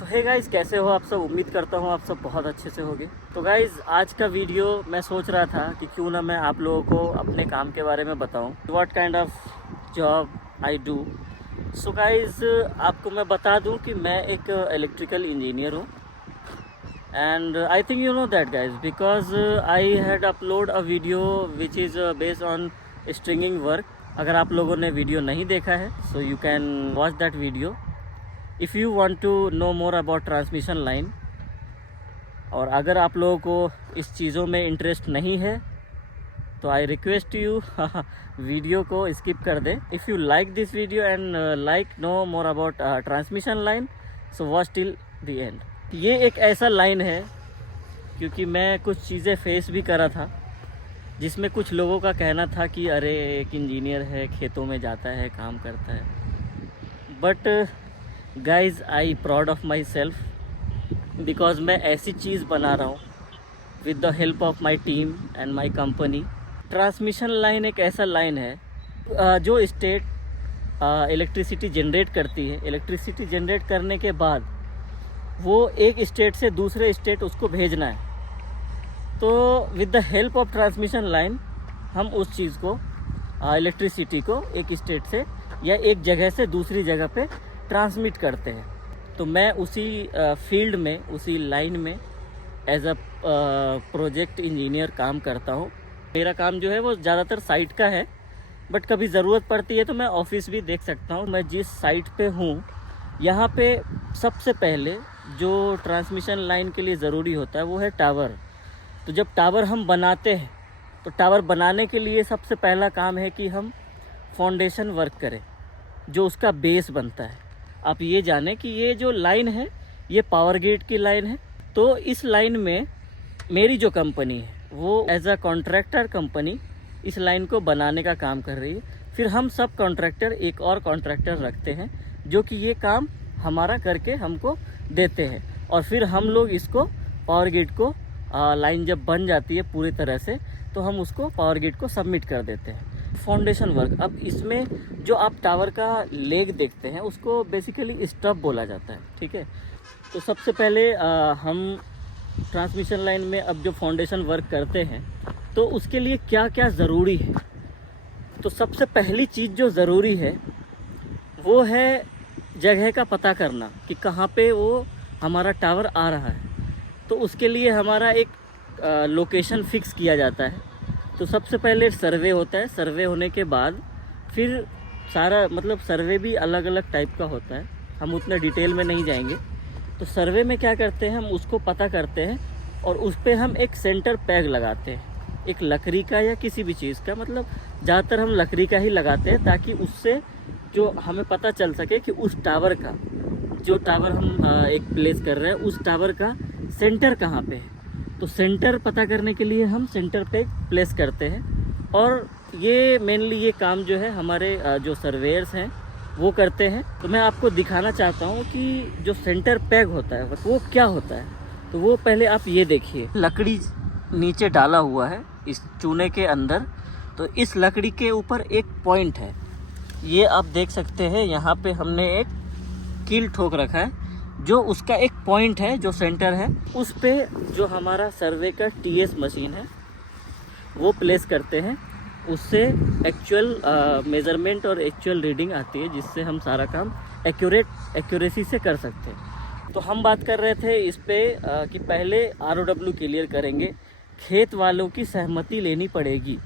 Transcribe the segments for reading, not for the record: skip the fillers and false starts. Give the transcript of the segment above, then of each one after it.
सो hey guys, कैसे हो आप सब। उम्मीद करता हूँ आप सब बहुत अच्छे से होगे। तो गाइस, आज का वीडियो मैं सोच रहा था कि क्यों ना मैं आप लोगों को अपने काम के बारे में बताऊँ, what kind of job I do. So guys, आपको मैं बता दूँ कि मैं एक इलेक्ट्रिकल इंजीनियर हूँ। And I think you know that guys, because I had upload a video which is based on stringing work. अगर आप लोगों ने वीडियो नहीं देखा है, so you can watch that video if you want to know more about transmission line. और अगर आप लोगों को इस चीज़ों में इंटरेस्ट नहीं है तो आई रिक्वेस्ट यू वीडियो को स्किप कर दें। If you like this video and like know more about transmission line, so watch till the end. ये एक ऐसा लाइन है क्योंकि मैं कुछ चीज़ें फेस भी करा था, जिसमें कुछ लोगों का कहना था कि अरे एक इंजीनियर है, खेतों में जाता है, काम करता है। But guys, I proud of my self, because मैं ऐसी चीज़ बना रहा हूँ with the help of my team and my company. Transmission line एक ऐसा लाइन है जो स्टेट इलेक्ट्रिसिटी जनरेट करती है। इलेक्ट्रिसिटी जनरेट करने के बाद वो एक स्टेट से दूसरे स्टेट उसको भेजना है। तो with the help of transmission line हम उस चीज़ को, इलेक्ट्रिसिटी को एक स्टेट से या एक जगह से दूसरी जगह पे ट्रांसमिट करते हैं। तो मैं उसी फील्ड में, उसी लाइन में एज अ प्रोजेक्ट इंजीनियर काम करता हूँ। मेरा काम जो है वो ज़्यादातर साइट का है, बट कभी ज़रूरत पड़ती है तो मैं ऑफिस भी देख सकता हूँ। मैं जिस साइट पे हूँ, यहाँ पे सबसे पहले जो ट्रांसमिशन लाइन के लिए ज़रूरी होता है वो है टावर। तो जब टावर हम बनाते हैं तो टावर बनाने के लिए सबसे पहला काम है कि हम फाउंडेशन वर्क करें, जो उसका बेस बनता है। आप ये जानें कि ये जो लाइन है ये पावर ग्रिड की लाइन है। तो इस लाइन में मेरी जो कंपनी है वो एज अ कॉन्ट्रैक्टर कंपनी इस लाइन को बनाने का काम कर रही है। फिर हम सब कॉन्ट्रैक्टर एक और कॉन्ट्रैक्टर रखते हैं जो कि ये काम हमारा करके हमको देते हैं। और फिर हम लोग इसको पावर ग्रिड को, लाइन जब बन जाती है पूरी तरह से, तो हम उसको पावर ग्रिड को सबमिट कर देते हैं। फाउंडेशन वर्क, अब इसमें जो आप टावर का लेग देखते हैं उसको बेसिकली स्टब बोला जाता है, ठीक है। तो सबसे पहले हम ट्रांसमिशन लाइन में अब जो फाउंडेशन वर्क करते हैं तो उसके लिए क्या क्या ज़रूरी है। तो सबसे पहली चीज़ जो ज़रूरी है वो है जगह का पता करना कि कहाँ पे वो हमारा टावर आ रहा है। तो उसके लिए हमारा एक लोकेशन फिक्स किया जाता है। तो सबसे पहले सर्वे होता है। सर्वे होने के बाद फिर सारा, मतलब सर्वे भी अलग अलग टाइप का होता है, हम उतने डिटेल में नहीं जाएंगे। तो सर्वे में क्या करते हैं, हम उसको पता करते हैं और उस पर हम एक सेंटर पैग लगाते हैं, एक लकड़ी का या किसी भी चीज़ का, मतलब ज़्यादातर हम लकड़ी का ही लगाते हैं, ताकि उससे जो हमें पता चल सके कि उस टावर का, जो टावर हम एक प्लेस कर रहे हैं, उस टावर का सेंटर कहाँ पे है। तो सेंटर पता करने के लिए हम सेंटर पे प्लेस करते हैं। और ये मेनली ये काम जो है हमारे जो सर्वेयर्स हैं वो करते हैं। तो मैं आपको दिखाना चाहता हूँ कि जो सेंटर पैग होता है वो क्या होता है। तो वो पहले आप ये देखिए, लकड़ी नीचे डाला हुआ है इस चूने के अंदर। तो इस लकड़ी के ऊपर एक पॉइंट है, ये आप देख सकते हैं। यहाँ पे हमने एक कील ठोक रखा है, जो उसका एक पॉइंट है, जो सेंटर है, उस पे जो हमारा सर्वे का टीएस मशीन है वो प्लेस करते हैं। उससे एक्चुअल मेज़रमेंट और एक्चुअल रीडिंग आती है, जिससे हम सारा काम एक्यूरेसी से कर सकते हैं। तो हम बात कर रहे थे इस पे कि पहले ROW क्लियर करेंगे, खेत वालों की सहमति लेनी पड़ेगी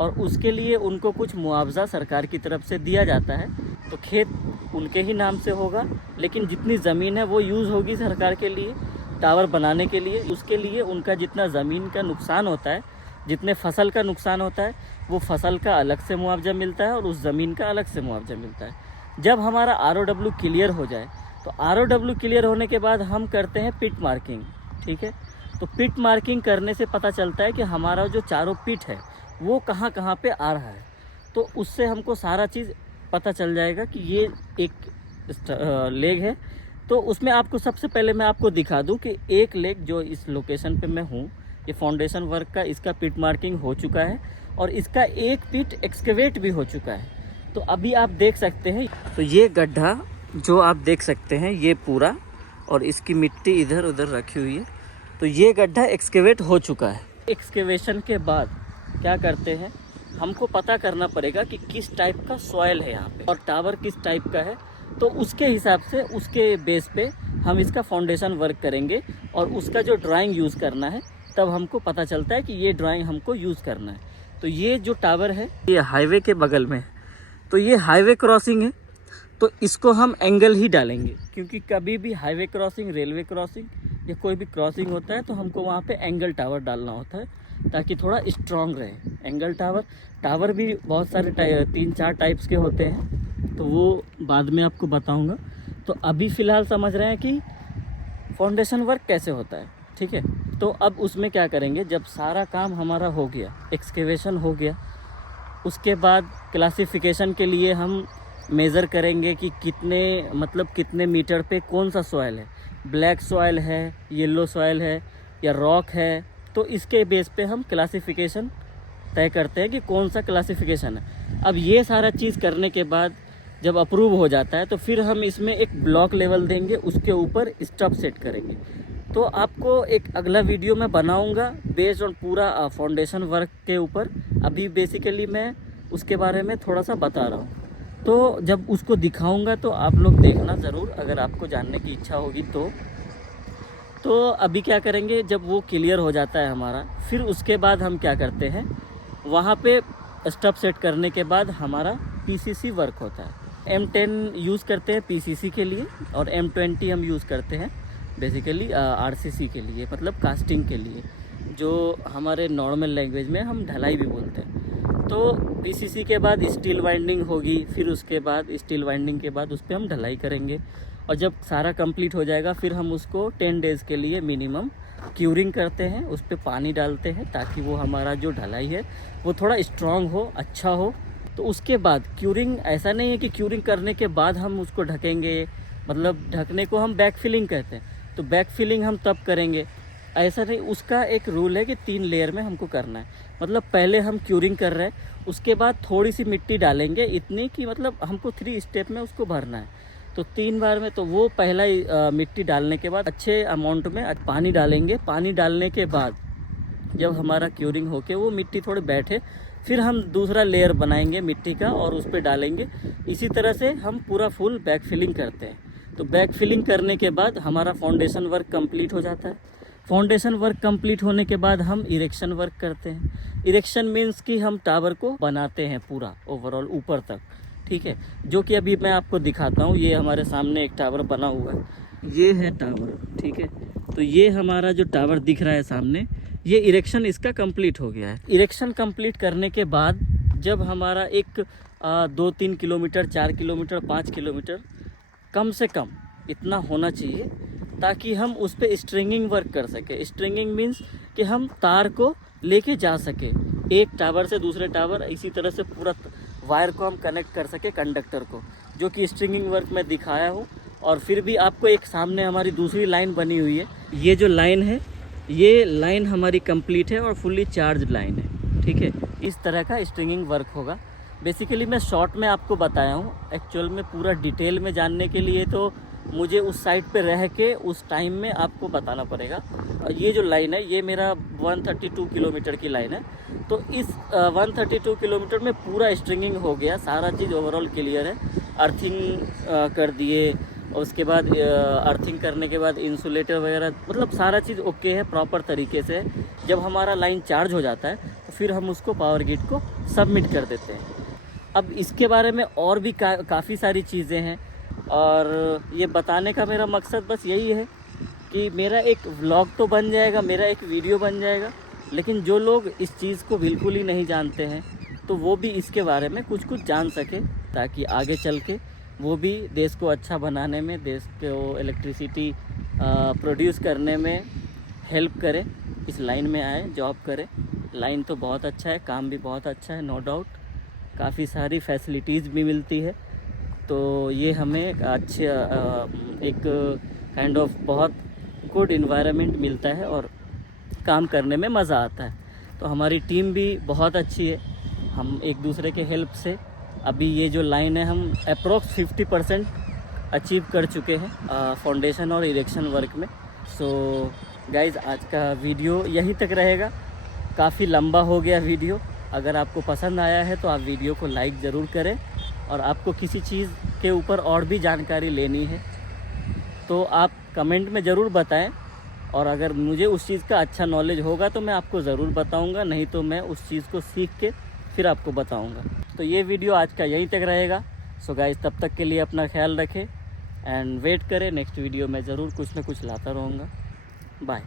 और उसके लिए उनको कुछ मुआवजा सरकार की तरफ से दिया जाता है। तो खेत उनके ही नाम से होगा, लेकिन जितनी ज़मीन है वो यूज़ होगी सरकार के लिए टावर बनाने के लिए। उसके लिए उनका जितना ज़मीन का नुकसान होता है, जितने फसल का नुकसान होता है, वो फसल का अलग से मुआवजा मिलता है और उस ज़मीन का अलग से मुआवजा मिलता है। जब हमारा ROW क्लियर हो जाए, तो ROW क्लियर होने के बाद हम करते हैं पिट मार्किंग, ठीक है। तो पिट मार्किंग करने से पता चलता है कि हमारा जो चारों पिट है वो कहाँ कहाँ पे आ रहा है। तो उससे हमको सारा चीज़ पता चल जाएगा कि ये एक लेग है। तो उसमें आपको सबसे पहले मैं आपको दिखा दूं कि एक लेग जो इस लोकेशन पे मैं हूँ, ये फाउंडेशन वर्क का, इसका पिट मार्किंग हो चुका है और इसका एक पिट एक्सकेवेट भी हो चुका है। तो अभी आप देख सकते हैं, तो ये गड्ढा जो आप देख सकते हैं, ये पूरा और इसकी मिट्टी इधर उधर रखी हुई है। तो ये गड्ढा एक्सकेवेट हो चुका है। एक्सकेवेशन के बाद क्या करते हैं, हमको पता करना पड़ेगा कि किस टाइप का सॉइल है यहाँ पे और टावर किस टाइप का है। तो उसके हिसाब से, उसके बेस पे हम इसका फाउंडेशन वर्क करेंगे और उसका जो ड्राइंग यूज़ करना है, तब हमको पता चलता है कि ये ड्राइंग हमको यूज़ करना है। तो ये जो टावर है ये हाईवे के बगल में है, तो ये हाईवे क्रॉसिंग है, तो इसको हम एंगल ही डालेंगे, क्योंकि कभी भी हाईवे क्रॉसिंग, रेलवे क्रॉसिंग या कोई भी क्रॉसिंग होता है तो हमको वहाँ पे एंगल टावर डालना होता है ताकि थोड़ा स्ट्रॉन्ग रहे। एंगल टावर भी बहुत सारे 3-4 टाइप्स के होते हैं, तो वो बाद में आपको बताऊँगा। तो अभी फ़िलहाल समझ रहे हैं कि फाउंडेशन वर्क कैसे होता है, ठीक है। तो अब उसमें क्या करेंगे, जब सारा काम हमारा हो गया, एक्सकेवेशन हो गया, उसके बाद क्लासिफिकेशन के लिए हम मेज़र करेंगे कि कितने मीटर पे कौन सा सॉइल है, ब्लैक सॉइल है, येलो सॉइल है या रॉक है। तो इसके बेस पे हम क्लासिफिकेशन तय करते हैं कि कौन सा क्लासिफिकेशन है। अब ये सारा चीज़ करने के बाद जब अप्रूव हो जाता है तो फिर हम इसमें एक ब्लॉक लेवल देंगे, उसके ऊपर स्टब सेट करेंगे। तो आपको एक अगला वीडियो मैं बनाऊंगा बेस्ड ऑन पूरा फाउंडेशन वर्क के ऊपर। अभी बेसिकली मैं उसके बारे में थोड़ा सा बता रहा हूँ, तो जब उसको दिखाऊंगा तो आप लोग देखना ज़रूर, अगर आपको जानने की इच्छा होगी तो अभी क्या करेंगे, जब वो क्लियर हो जाता है हमारा, फिर उसके बाद हम क्या करते हैं, वहाँ पे स्टब सेट करने के बाद हमारा पीसीसी वर्क होता है। M10 यूज़ करते हैं पीसीसी के लिए और M20 हम यूज़ करते हैं बेसिकली आरसीसी के लिए, मतलब कास्टिंग के लिए, जो हमारे नॉर्मल लैंग्वेज में हम ढलाई भी बोलते हैं। तो पीसीसी के बाद स्टील वाइंडिंग होगी, फिर उसके बाद स्टील वाइंडिंग के बाद उस पर हम ढलाई करेंगे, और जब सारा कंप्लीट हो जाएगा फिर हम उसको 10 डेज़ के लिए मिनिमम क्यूरिंग करते हैं, उस पर पानी डालते हैं ताकि वो हमारा जो ढलाई है वो थोड़ा स्ट्रॉन्ग हो, अच्छा हो। तो उसके बाद क्यूरिंग, ऐसा नहीं है कि क्यूरिंग करने के बाद हम उसको ढकेंगे, मतलब ढकने को हम बैक फिलिंग कहते हैं। तो बैक फिलिंग हम तब करेंगे, ऐसा नहीं, उसका एक रूल है कि 3 लेयर में हमको करना है। मतलब पहले हम क्यूरिंग कर रहे हैं, उसके बाद थोड़ी सी मिट्टी डालेंगे, इतनी कि मतलब हमको 3 स्टेप में उसको भरना है। तो 3 बार में, तो वो पहला मिट्टी डालने के बाद अच्छे अमाउंट में पानी डालेंगे। पानी डालने के बाद जब हमारा क्यूरिंग होके वो मिट्टी थोड़ी बैठे, फिर हम दूसरा लेयर बनाएंगे मिट्टी का और उस पर डालेंगे। इसी तरह से हम पूरा फुल बैक फिलिंग करते हैं। तो बैक फिलिंग करने के बाद हमारा फाउंडेशन वर्क कंप्लीट हो जाता है। फाउंडेशन वर्क कंप्लीट होने के बाद हम इरेक्शन वर्क करते हैं। इरेक्शन मीन्स कि हम टावर को बनाते हैं पूरा ओवरऑल ऊपर तक, ठीक है, जो कि अभी मैं आपको दिखाता हूँ। ये हमारे सामने एक टावर बना हुआ है, ये है टावर, ठीक है। तो ये हमारा जो टावर दिख रहा है सामने, ये इरेक्शन इसका कंप्लीट हो गया है। इरेक्शन कंप्लीट करने के बाद जब हमारा एक 2-3 किलोमीटर, 4 किलोमीटर, 5 किलोमीटर कम से कम इतना होना चाहिए ताकि हम उस पर स्ट्रिंगिंग वर्क कर सके। स्ट्रिंगिंग मीन्स कि हम तार को लेके जा सके एक टावर से दूसरे टावर, इसी तरह से पूरा वायर को हम कनेक्ट कर सके कंडक्टर को, जो कि स्ट्रिंगिंग वर्क में दिखाया हूँ। और फिर भी आपको एक सामने हमारी दूसरी लाइन बनी हुई है, ये जो लाइन है, ये लाइन हमारी कंप्लीट है और फुल्ली चार्ज लाइन है, ठीक है। इस तरह का स्ट्रिंगिंग वर्क होगा। बेसिकली मैं शॉर्ट में आपको बताया हूँ, एक्चुअल में पूरा डिटेल में जानने के लिए तो मुझे उस साइड पे रह के उस टाइम में आपको बताना पड़ेगा। और ये जो लाइन है ये मेरा 132 किलोमीटर की लाइन है। तो इस 132 किलोमीटर में पूरा स्ट्रिंगिंग हो गया, सारा चीज़ ओवरऑल क्लियर है। अर्थिंग कर दिए, और उसके बाद अर्थिंग करने के बाद इंसुलेटर वगैरह, मतलब सारा चीज़ ओके है, प्रॉपर तरीके से। जब हमारा लाइन चार्ज हो जाता है तो फिर हम उसको पावर ग्रिड को सबमिट कर देते हैं। अब इसके बारे में और भी काफ़ी सारी चीज़ें हैं, और ये बताने का मेरा मकसद बस यही है कि मेरा एक व्लॉग तो बन जाएगा, मेरा एक वीडियो बन जाएगा, लेकिन जो लोग इस चीज़ को बिल्कुल ही नहीं जानते हैं तो वो भी इसके बारे में कुछ जान सके, ताकि आगे चल के वो भी देश को अच्छा बनाने में, देश को इलेक्ट्रिसिटी प्रोड्यूस करने में हेल्प करे, इस लाइन में आए, जॉब करे। लाइन तो बहुत अच्छा है, काम भी बहुत अच्छा है, नो डाउट, काफ़ी सारी फैसिलिटीज़ भी मिलती है। तो ये हमें अच्छे एक काइंड ऑफ बहुत गुड इन्वायरमेंट मिलता है और काम करने में मज़ा आता है। तो हमारी टीम भी बहुत अच्छी है, हम एक दूसरे के हेल्प से, अभी ये जो लाइन है हम अप्रोक्स 50% अचीव कर चुके हैं फाउंडेशन और इरेक्शन वर्क में। सो गाइज़ आज का वीडियो यहीं तक रहेगा, काफ़ी लंबा हो गया वीडियो। अगर आपको पसंद आया है तो आप वीडियो को लाइक ज़रूर करें, और आपको किसी चीज़ के ऊपर और भी जानकारी लेनी है तो आप कमेंट में ज़रूर बताएं, और अगर मुझे उस चीज़ का अच्छा नॉलेज होगा तो मैं आपको ज़रूर बताऊंगा, नहीं तो मैं उस चीज़ को सीख के फिर आपको बताऊंगा। तो ये वीडियो आज का यहीं तक रहेगा। सो गाइस तब तक के लिए अपना ख्याल रखें एंड वेट करें, नेक्स्ट वीडियो में ज़रूर कुछ ना कुछ लाता रहूँगा। बाय।